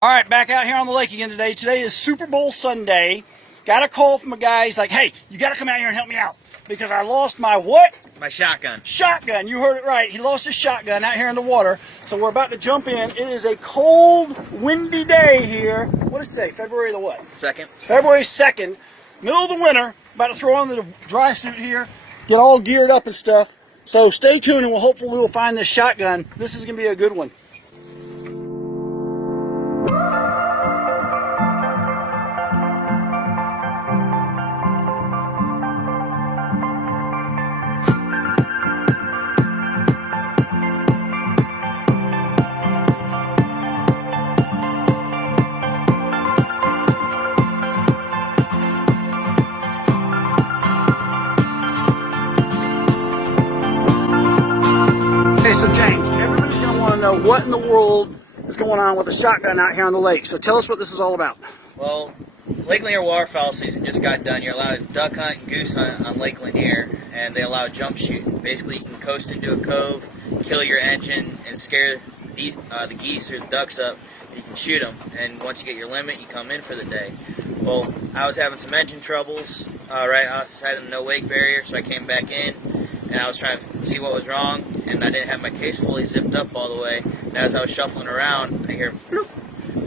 All right, back out here on the lake again today. Today is Super Bowl Sunday. Got a call from a guy. He's like, hey, you got to come out here and help me out because I lost my what? My shotgun. Shotgun. You heard it right. He lost his shotgun out here in the water. So we're about to jump in. It is a cold, windy day here. What is today? February the what? 2nd. February 2nd. Middle of the winter. About to throw on the dry suit here. Get all geared up and stuff. So stay tuned and hopefully we'll find this shotgun. This is going to be a good one. Okay, so James, everybody's going to want to know what in the world is going on with a shotgun out here on the lake. So tell us what this is all about. Well, Lake Lanier waterfowl season just got done. You're allowed to duck hunt and goose hunt on Lake Lanier, and they allow jump shoot. Basically, you can coast into a cove, kill your engine, and scare the geese or the ducks up. You can shoot them, and once you get your limit, you come in for the day. Well, I was having some engine troubles right outside of the no wake barrier, so I came back in. And I was trying to see what was wrong, and I didn't have my case fully zipped up all the way. And as I was shuffling around, I hear bloop,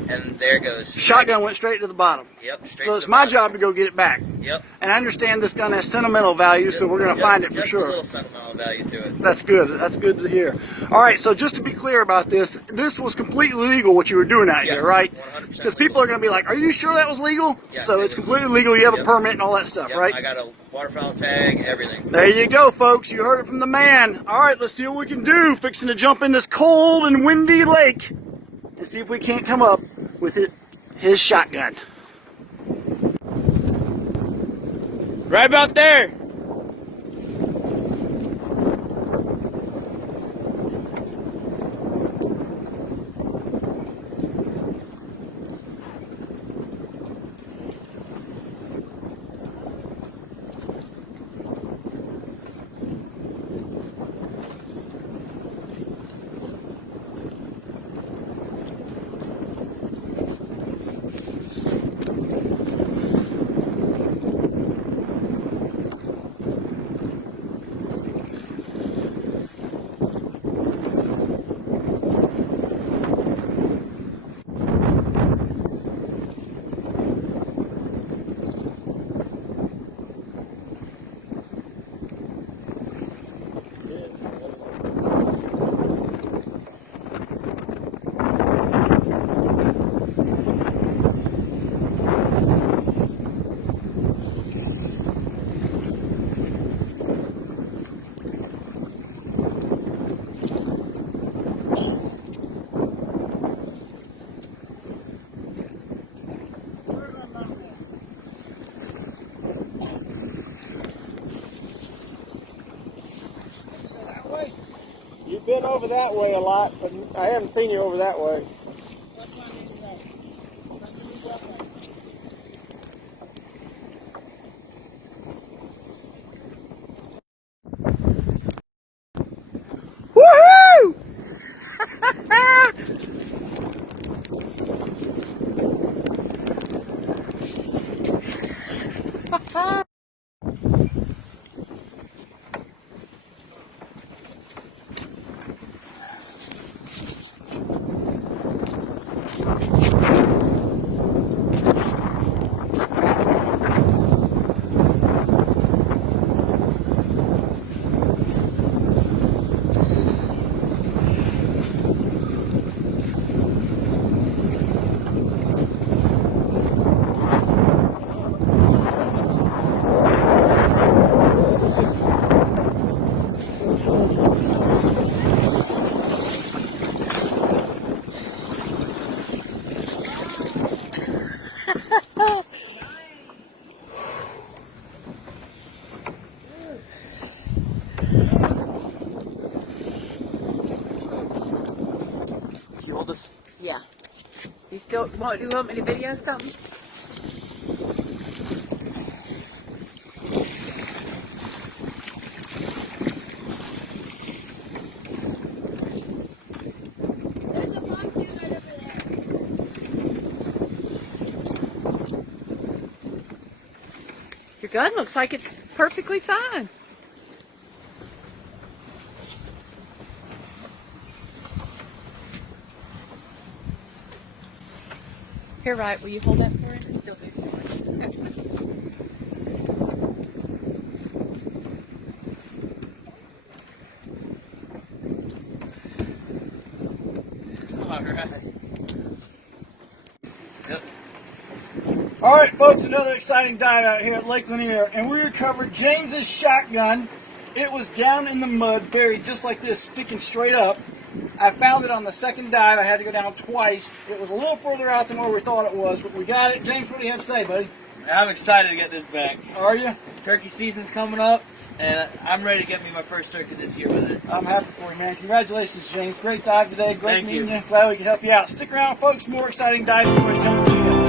and there it goes. Shotgun went straight to the bottom. Yep, straight So to it's the my bottom. job to go get it back. Yep. And I understand this gun has sentimental value, so we're going to find it for just sure. a little sentimental value to it. That's good. That's good to hear. All right, so just to be clear about this, this was completely legal what you were doing out here, right? 100% Because people are going to be like, are you sure that was legal? Yes, So it it's was. completely legal. You have a permit and all that stuff, Yep, right? I got a waterfowl tag, everything. There you go, folks. You heard it from the man. All right, let's see what we can do. Fixing to jump in this cold and windy lake and see if we can't come up with his shotgun. Right about there. You've been over that way a lot, but I haven't seen you over that way. Woohoo! You hold this? Yeah. You still want? Do you want me to video something? There's a pontoon right over there. gun looks like it's perfectly fine. Here, right, will you hold that for him? It's still good. All right. Yep. All right, folks, another exciting dive out here at Lake Lanier, and we recovered James's shotgun. It was down in the mud, buried just like this, sticking straight up. I found it on the second dive. I had to go down twice. It was a little further out than where we thought it was, but we got it. James, what do you have to say, buddy? I'm excited to get this back. Are you? Turkey season's coming up, and I'm ready to get me my first turkey this year with it. I'm happy for you, man. Congratulations, James. Great dive today. Great Thank meeting you. you. Glad we could help you out. Stick around, folks. More exciting dive stories coming to you.